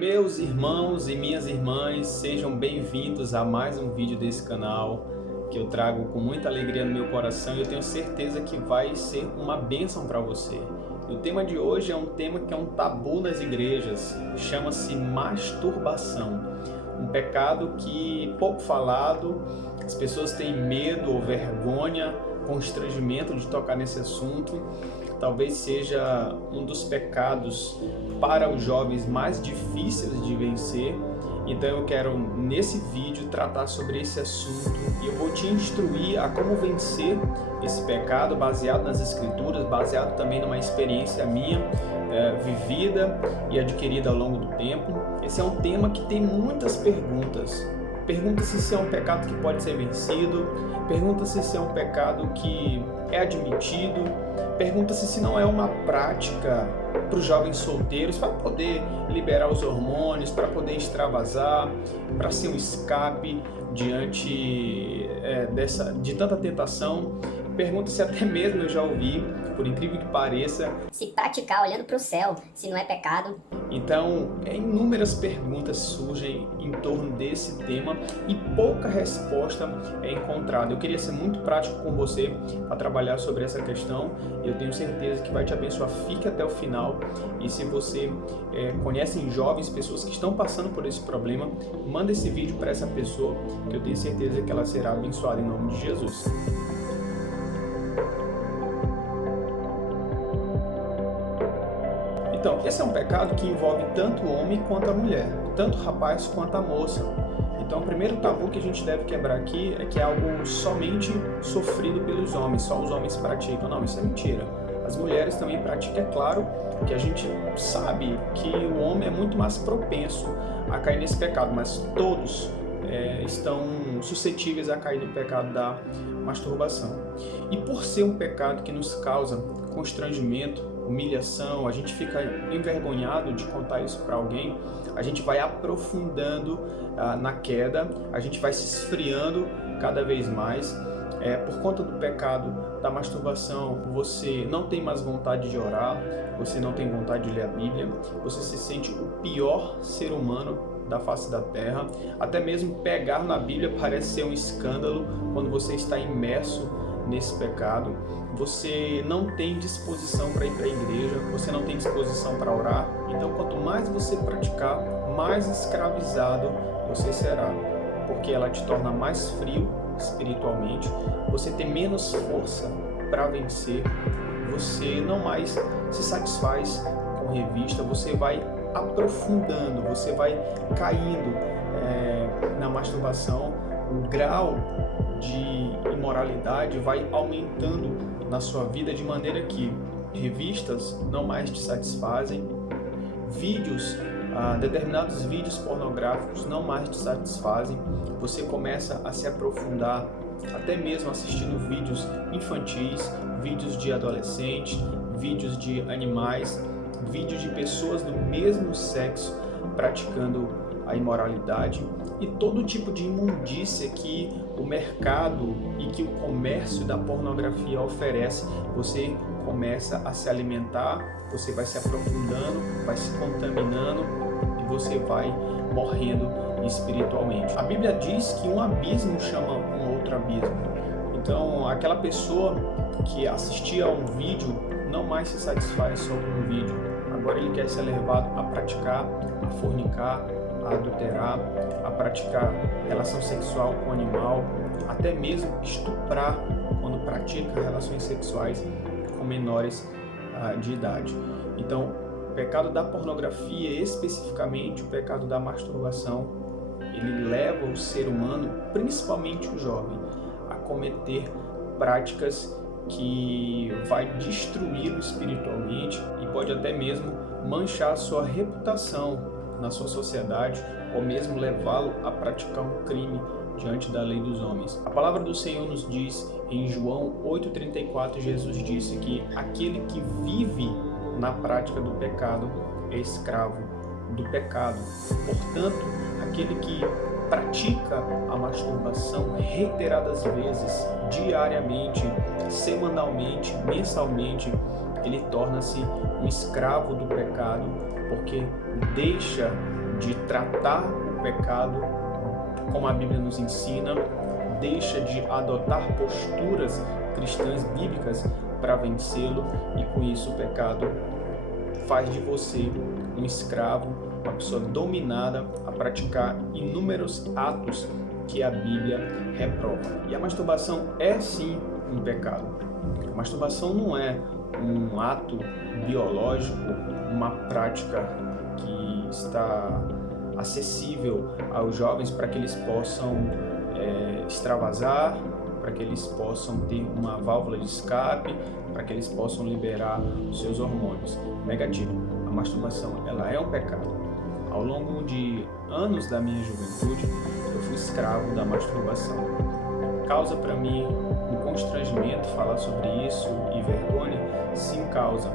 Meus irmãos e minhas irmãs, sejam bem-vindos a mais um vídeo desse canal que eu trago com muita alegria no meu coração e eu tenho certeza que vai ser uma bênção para você. E o tema de hoje é um tema que é um tabu nas igrejas, chama-se masturbação. Um pecado que pouco falado, as pessoas têm medo ou vergonha, constrangimento de tocar nesse assunto. Talvez seja um dos pecados para os jovens mais difíceis de vencer. Então eu quero nesse vídeo tratar sobre esse assunto e eu vou te instruir a como vencer esse pecado baseado nas escrituras, baseado também numa experiência minha vivida e adquirida ao longo do tempo. Esse é um tema que tem muitas perguntas. Pergunta-se se é um pecado que pode ser vencido, pergunta-se se é um pecado que é admitido, pergunta-se se não é uma prática para os jovens solteiros, para poder liberar os hormônios, para poder extravasar, para ser um escape diante de tanta tentação. Pergunta-se até mesmo, eu já ouvi, por incrível que pareça, se praticar olhando para o céu, se não é pecado. Então, inúmeras perguntas surgem em torno desse tema e pouca resposta é encontrada. Eu queria ser muito prático com você para trabalhar sobre essa questão e eu tenho certeza que vai te abençoar. Fique até o final e se você conhece jovens, pessoas que estão passando por esse problema, manda esse vídeo para essa pessoa que eu tenho certeza que ela será abençoada em nome de Jesus. Então, esse é um pecado que envolve tanto o homem quanto a mulher, tanto o rapaz quanto a moça. Então, o primeiro tabu que a gente deve quebrar aqui é que é algo somente sofrido pelos homens, só os homens praticam. Não, isso é mentira. As mulheres também praticam, é claro que a gente sabe que o homem é muito mais propenso a cair nesse pecado, mas todos estão suscetíveis a cair no pecado da masturbação. E por ser um pecado que nos causa constrangimento, humilhação, a gente fica envergonhado de contar isso para alguém, a gente vai aprofundando na queda, a gente vai se esfriando cada vez mais. Por conta do pecado da masturbação, você não tem mais vontade de orar, você não tem vontade de ler a Bíblia, você se sente o pior ser humano da face da terra, até mesmo pegar na Bíblia parece ser um escândalo quando você está imerso nesse pecado. Você não tem disposição para ir para a igreja, você não tem disposição para orar. Então, quanto mais você praticar, mais escravizado você será, porque ela te torna mais frio espiritualmente, você tem menos força para vencer, você não mais se satisfaz com revista, você vai aprofundando, você vai caindo na masturbação, o grau de imoralidade vai aumentando na sua vida de maneira que revistas não mais te satisfazem, determinados vídeos pornográficos não mais te satisfazem, você começa a se aprofundar, até mesmo assistindo vídeos infantis, vídeos de adolescentes, vídeos de animais, vídeos de pessoas do mesmo sexo praticando a imoralidade e todo tipo de imundícia que o mercado e que o comércio da pornografia oferece. Você começa a se alimentar, você vai se aprofundando, vai se contaminando e você vai morrendo espiritualmente. A Bíblia diz que um abismo chama um outro abismo. Então, aquela pessoa que assistia a um vídeo não mais se satisfaz só com um vídeo. Agora ele quer ser levado a praticar, a fornicar, a adulterar, a praticar relação sexual com o animal, até mesmo estuprar quando pratica relações sexuais com menores de idade. Então, o pecado da pornografia, especificamente o pecado da masturbação, ele leva o ser humano, principalmente o jovem, a cometer práticas que vai destruí-lo espiritualmente e pode até mesmo manchar a sua reputação na sua sociedade ou mesmo levá-lo a praticar um crime diante da lei dos homens. A palavra do Senhor nos diz em João 8,34, Jesus disse que aquele que vive na prática do pecado é escravo do pecado. Portanto, aquele que pratica a masturbação reiteradas vezes, diariamente, semanalmente, mensalmente, ele torna-se um escravo do pecado, porque deixa de tratar o pecado como a Bíblia nos ensina, deixa de adotar posturas cristãs bíblicas para vencê-lo, e com isso o pecado faz de você um escravo, uma pessoa dominada a praticar inúmeros atos que a Bíblia reprova. E a masturbação é sim um pecado. A masturbação não é um ato biológico, uma prática que está acessível aos jovens para que eles possam extravasar, para que eles possam ter uma válvula de escape, para que eles possam liberar os seus hormônios. Negativo. A masturbação, ela é um pecado. Ao longo de anos da minha juventude, eu fui escravo da masturbação. Causa para mim um constrangimento falar sobre isso e vergonha? Sim, causa.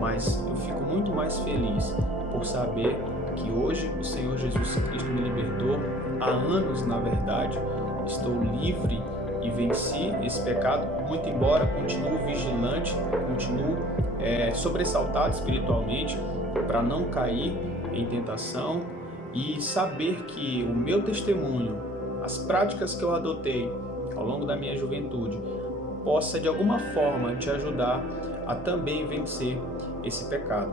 Mas eu fico muito mais feliz por saber que hoje o Senhor Jesus Cristo me libertou. Há anos, na verdade, estou livre e venci esse pecado, muito embora continue vigilante, continue sobressaltado espiritualmente para não cair em tentação, e saber que o meu testemunho, as práticas que eu adotei ao longo da minha juventude, possa de alguma forma te ajudar a também vencer esse pecado.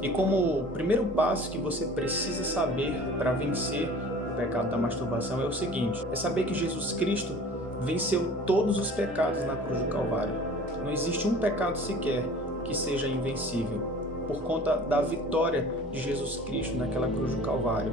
E como primeiro passo que você precisa saber para vencer o pecado da masturbação é o seguinte: é saber que Jesus Cristo venceu todos os pecados na cruz do Calvário. Não existe um pecado sequer que seja invencível, por conta da vitória de Jesus Cristo naquela cruz do Calvário.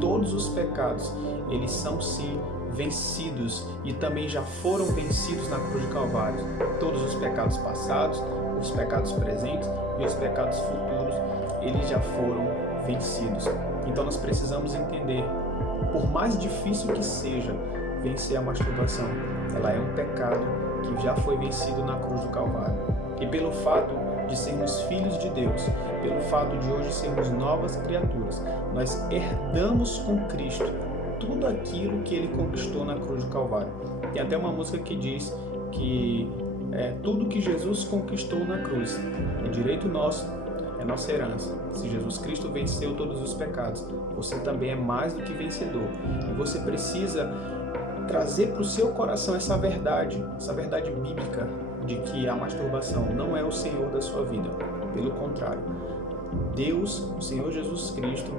Todos os pecados, eles são sim vencidos e também já foram vencidos na cruz do Calvário. Todos os pecados passados, os pecados presentes e os pecados futuros, eles já foram vencidos. Então nós precisamos entender, por mais difícil que seja vencer a masturbação, ela é um pecado que já foi vencido na cruz do Calvário. E pelo fato de sermos filhos de Deus, pelo fato de hoje sermos novas criaturas, nós herdamos com Cristo tudo aquilo que Ele conquistou na cruz do Calvário. Tem até uma música que diz que tudo que Jesus conquistou na cruz é direito nosso, é nossa herança. Se Jesus Cristo venceu todos os pecados, você também é mais do que vencedor. E você precisa trazer para o seu coração essa verdade bíblica, de que a masturbação não é o Senhor da sua vida. Pelo contrário, Deus, o Senhor Jesus Cristo,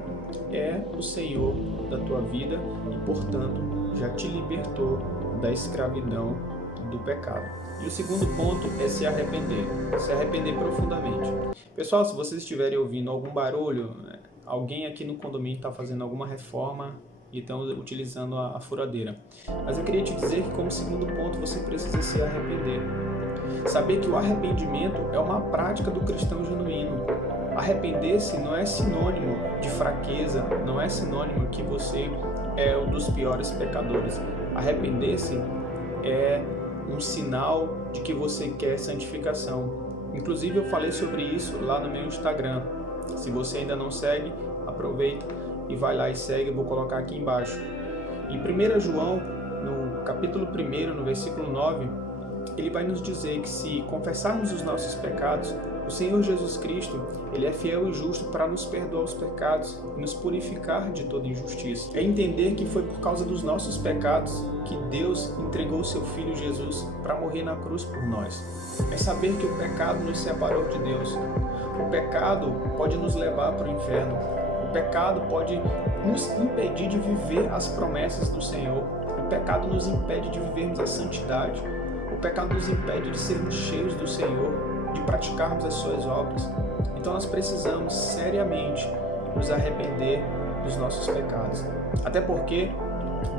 é o Senhor da tua vida e, portanto, já te libertou da escravidão do pecado. E o segundo ponto é se arrepender profundamente. Pessoal, se vocês estiverem ouvindo algum barulho, alguém aqui no condomínio está fazendo alguma reforma e estão utilizando a furadeira. Mas eu queria te dizer que, como segundo ponto, você precisa se arrepender. Saber que o arrependimento é uma prática do cristão genuíno. Arrepender-se não é sinônimo de fraqueza, não é sinônimo que você é um dos piores pecadores. Arrepender-se é um sinal de que você quer santificação. Inclusive eu falei sobre isso lá no meu Instagram. Se você ainda não segue, aproveita e vai lá e segue, eu vou colocar aqui embaixo. Em 1 João, no capítulo 1, no versículo 9, ele vai nos dizer que se confessarmos os nossos pecados, o Senhor Jesus Cristo, Ele é fiel e justo para nos perdoar os pecados e nos purificar de toda injustiça. É entender que foi por causa dos nossos pecados que Deus entregou o seu Filho Jesus para morrer na cruz por nós. É saber que o pecado nos separou de Deus. O pecado pode nos levar para o inferno. O pecado pode nos impedir de viver as promessas do Senhor. O pecado nos impede de vivermos a santidade. O pecado nos impede de sermos cheios do Senhor, de praticarmos as suas obras. Então nós precisamos seriamente nos arrepender dos nossos pecados. Até porque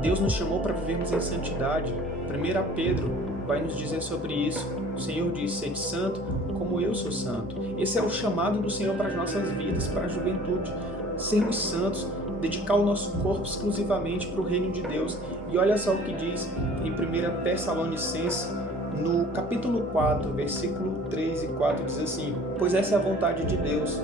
Deus nos chamou para vivermos em santidade. 1 Pedro vai nos dizer sobre isso. O Senhor diz: sede santo como eu sou santo. Esse é o chamado do Senhor para as nossas vidas, para a juventude. Sermos santos, dedicar o nosso corpo exclusivamente para o reino de Deus. E olha só o que diz em 1 Tessalonicenses, no capítulo 4, versículo 3 e 4, diz assim: pois essa é a vontade de Deus,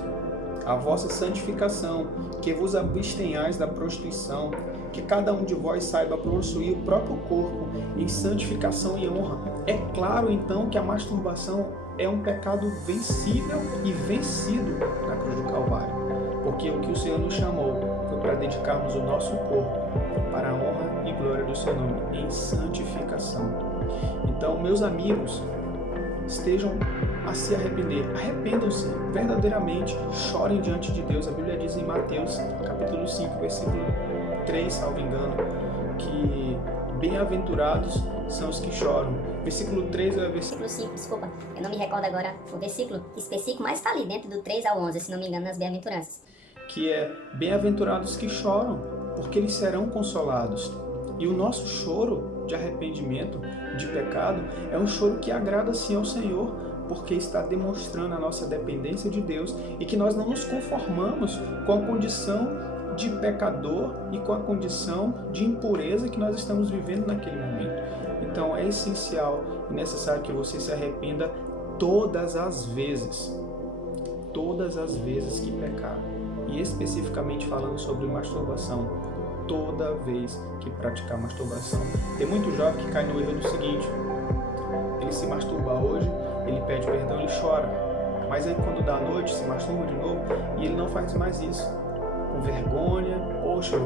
a vossa santificação, que vos abstenhais da prostituição, que cada um de vós saiba possuir o próprio corpo em santificação e honra. É claro, então, que a masturbação é um pecado vencível e vencido na cruz do Calvário, porque o que o Senhor nos chamou foi para dedicarmos o nosso corpo para a honra e glória do seu nome, em santificação. Então, meus amigos, estejam a se arrepender, arrependam-se verdadeiramente, chorem diante de Deus. A Bíblia diz em Mateus, capítulo 5, versículo 3, salvo engano, que bem-aventurados são os que choram. Versículo 3 é o Versículo 5, desculpa, eu não me recordo agora o versículo específico, mas está ali dentro do 3 ao 11, se não me engano, nas bem-aventuranças. Que é, bem-aventurados que choram, porque eles serão consolados. E o nosso choro de arrependimento, de pecado, é um choro que agrada sim ao Senhor, porque está demonstrando a nossa dependência de Deus e que nós não nos conformamos com a condição de pecador e com a condição de impureza que nós estamos vivendo naquele momento. Então é essencial e necessário que você se arrependa todas as vezes que pecar. E especificamente falando sobre masturbação, toda vez que praticar masturbação. Tem muito jovem que cai no erro do seguinte: ele se masturba hoje, ele pede perdão, ele chora, mas aí quando dá a noite se masturba de novo e ele não faz mais isso, com vergonha. Poxa,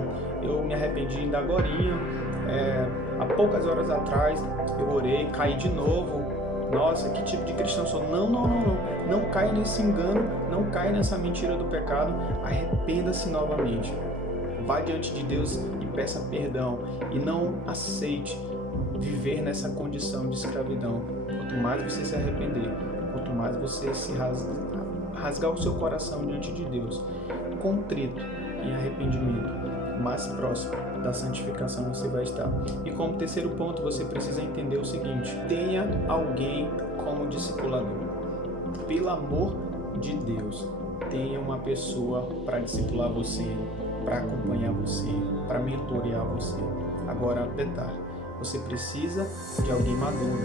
eu me arrependi ainda agorinha, há poucas horas atrás eu orei, caí de novo. Nossa, que tipo de cristão sou? Não caia nesse engano, não caia nessa mentira do pecado. Arrependa-se novamente, vá diante de Deus e peça perdão, e não aceite viver nessa condição de escravidão. Quanto mais você se arrepender, quanto mais você se rasgar o seu coração diante de Deus, contrito em arrependimento, mais próximo da santificação você vai estar. E como terceiro ponto, você precisa entender o seguinte: tenha alguém como discipulador. Pelo amor de Deus, tenha uma pessoa para discipular você, para acompanhar você, para mentorear você. Agora, detalhe: você precisa de alguém maduro,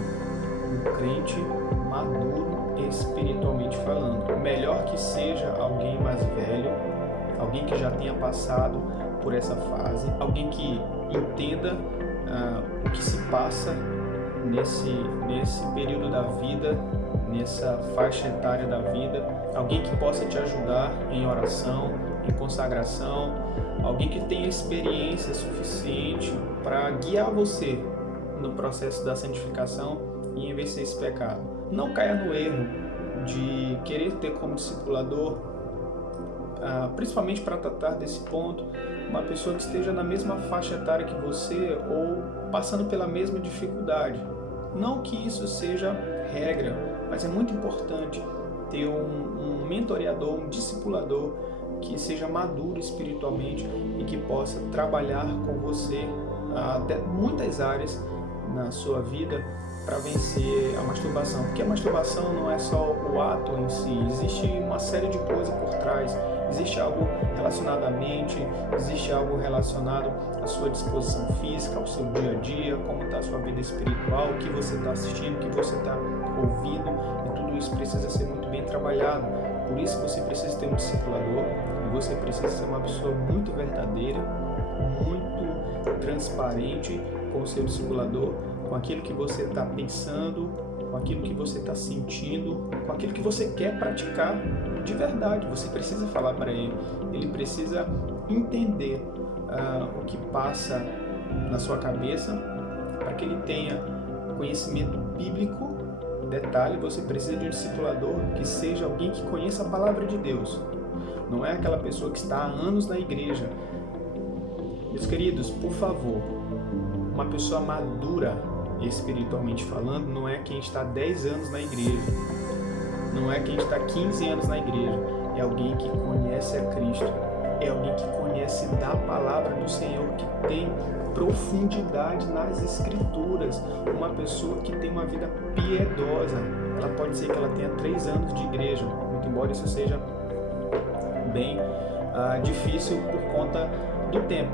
um crente maduro espiritualmente falando. Melhor que seja alguém mais velho, alguém que já tenha passado por essa fase, alguém que entenda o que se passa nesse período da vida, nessa faixa etária da vida, alguém que possa te ajudar em oração, em consagração, alguém que tenha experiência suficiente para guiar você no processo da santificação e em vencer esse pecado. Não caia no erro de querer ter como discipulador, principalmente para tratar desse ponto, uma pessoa que esteja na mesma faixa etária que você ou passando pela mesma dificuldade. Não que isso seja regra, mas é muito importante ter um mentoreador, um discipulador que seja maduro espiritualmente e que possa trabalhar com você até muitas áreas na sua vida para vencer a masturbação. Porque a masturbação não é só o ato em si, existe uma série de coisas por trás. Existe algo relacionado à mente, existe algo relacionado à sua disposição física, ao seu dia a dia, como está a sua vida espiritual, o que você está assistindo, o que você está ouvindo, e tudo isso precisa ser muito bem trabalhado. Por isso você precisa ter um discipulador, e você precisa ser uma pessoa muito verdadeira, muito transparente com o seu discipulador, com aquilo que você está pensando, com aquilo que você está sentindo, com aquilo que você quer praticar de verdade. Você precisa falar para ele, ele precisa entender o que passa na sua cabeça, para que ele tenha conhecimento bíblico. Detalhe: você precisa de um discipulador que seja alguém que conheça a palavra de Deus, não é aquela pessoa que está há anos na igreja. Meus queridos, por favor, uma pessoa madura espiritualmente falando não é quem está 10 anos na igreja, não é quem está 15 anos na igreja, é alguém que conhece a Cristo, é alguém que conhece da palavra do Senhor, que tem profundidade nas Escrituras, uma pessoa que tem uma vida piedosa. Ela pode ser que ela tenha 3 anos de igreja, muito embora isso seja bem difícil por conta do tempo,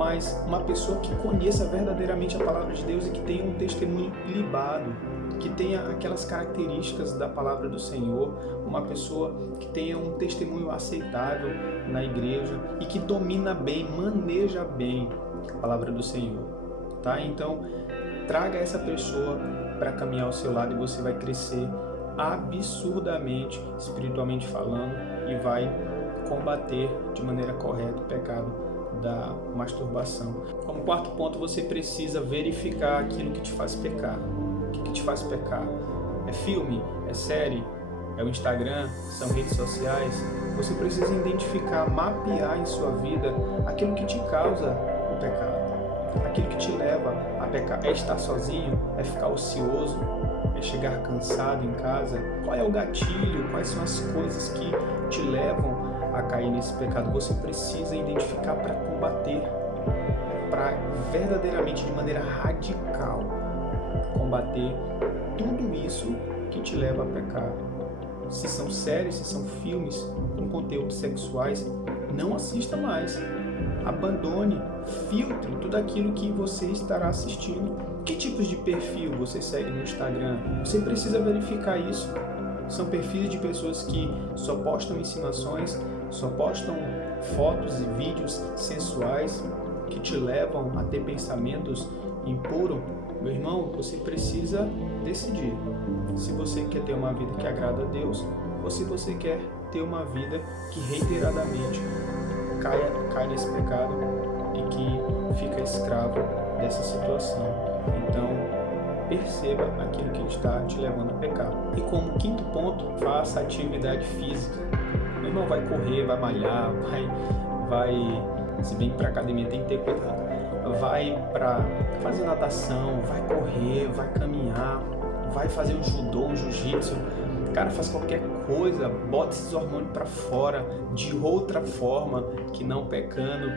mas uma pessoa que conheça verdadeiramente a palavra de Deus e que tenha um testemunho ilibado, que tenha aquelas características da palavra do Senhor, uma pessoa que tenha um testemunho aceitável na igreja e que domina bem, maneja bem a palavra do Senhor, tá? Então, traga essa pessoa para caminhar ao seu lado e você vai crescer absurdamente, espiritualmente falando, e vai combater de maneira correta o pecado da masturbação. Como quarto ponto, você precisa verificar aquilo que te faz pecar. O que te faz pecar? É filme? É série? É o Instagram? São redes sociais? Você precisa identificar, mapear em sua vida aquilo que te causa o pecado, aquilo que te leva a pecar. É estar sozinho? É ficar ocioso? É chegar cansado em casa? Qual é o gatilho? Quais são as coisas que te levam a cair nesse pecado? Você precisa identificar para combater, para verdadeiramente, de maneira radical, combater tudo isso que te leva a pecar. Se são séries, se são filmes com conteúdos sexuais, não assista mais. Abandone, filtre tudo aquilo que você estará assistindo. Que tipos de perfil você segue no Instagram? Você precisa verificar isso. São perfis de pessoas que só postam insinuações, só postam fotos e vídeos sensuais que te levam a ter pensamentos impuros. Meu irmão, você precisa decidir se você quer ter uma vida que agrada a Deus ou se você quer ter uma vida que reiteradamente cai nesse pecado e que fica escravo dessa situação. Então, perceba aquilo que está te levando a pecar. E como quinto ponto, faça atividade física. Meu irmão, vai correr, vai malhar, vai se bem que para academia tem que ter cuidado. Vai para fazer natação, vai correr, vai caminhar, vai fazer um judô, um jiu-jitsu. Cara, faz qualquer coisa, bota esses hormônios para fora de outra forma que não pecando.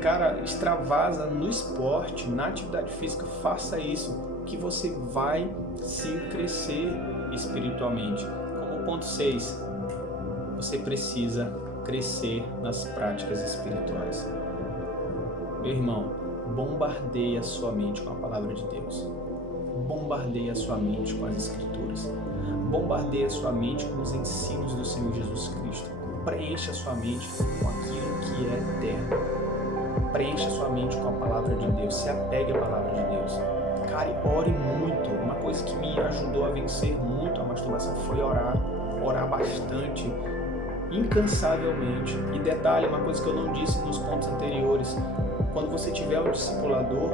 Cara, extravasa no esporte, na atividade física, faça isso, que você vai sim crescer espiritualmente. Como ponto 6, você precisa crescer nas práticas espirituais. Meu irmão, bombardeia a sua mente com a palavra de Deus. Bombardeia a sua mente com as Escrituras. Bombardeia a sua mente com os ensinos do Senhor Jesus Cristo. Preencha a sua mente com aquilo que é eterno. Preencha a sua mente com a palavra de Deus. Se apegue à palavra de Deus. Cara, ore muito. Uma coisa que me ajudou a vencer muito a masturbação foi orar. Orar bastante, incansavelmente. E detalhe, uma coisa que eu não disse nos pontos anteriores: quando você tiver um discipulador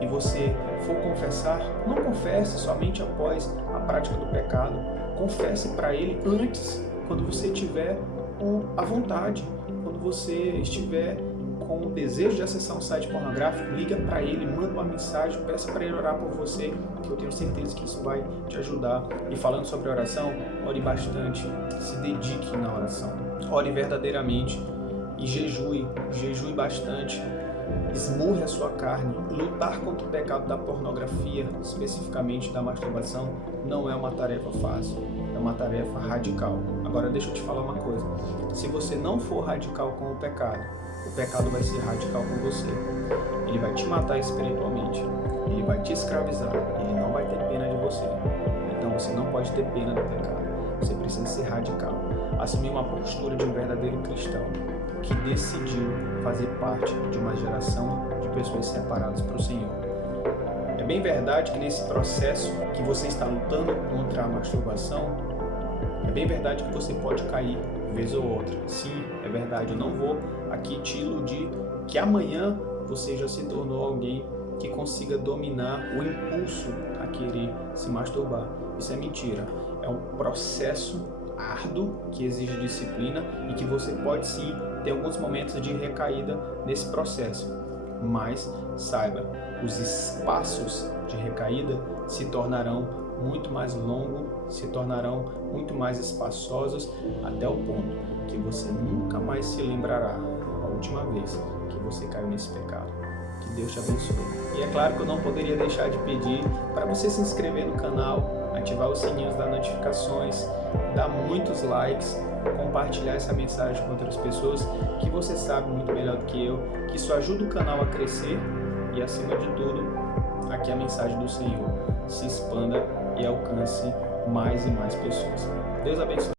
e você for confessar, não confesse somente após a prática do pecado. Confesse para ele antes, quando você tiver a vontade, quando você estiver com o desejo de acessar um site pornográfico, liga para ele, manda uma mensagem, peça para ele orar por você, que eu tenho certeza que isso vai te ajudar. E falando sobre oração, ore bastante, se dedique na oração, ore verdadeiramente e jejue bastante. Esmurre a sua carne. Lutar contra o pecado da pornografia, especificamente da masturbação, não é uma tarefa fácil, é uma tarefa radical. Agora deixa eu te falar uma coisa: se você não for radical com o pecado vai ser radical com você. Ele vai te matar espiritualmente, ele vai te escravizar, ele não vai ter pena de você. Então você não pode ter pena do pecado, você precisa ser radical, assumir uma postura de um verdadeiro cristão que decidiu fazer parte de uma geração de pessoas separadas para o Senhor. É bem verdade que nesse processo que você está lutando contra a masturbação, é bem verdade que você pode cair vez ou outra. Sim, é verdade, eu não vou aqui te iludir que amanhã você já se tornou alguém que consiga dominar o impulso a querer se masturbar. Isso é mentira. É um processo árduo que exige disciplina e que você pode sim ter alguns momentos de recaída nesse processo. Mas saiba, os espaços de recaída se tornarão muito mais longos, se tornarão muito mais espaçosos, até o ponto que você nunca mais se lembrará a última vez que você caiu nesse pecado. Que Deus te abençoe. E é claro que eu não poderia deixar de pedir para você se inscrever no canal, ativar os sininhos das notificações, dar muitos likes compartilhar essa mensagem com outras pessoas, que você sabe muito melhor do que eu, que isso ajuda o canal a crescer e, acima de tudo, aqui a mensagem do Senhor se expanda e alcance mais e mais pessoas. Deus abençoe.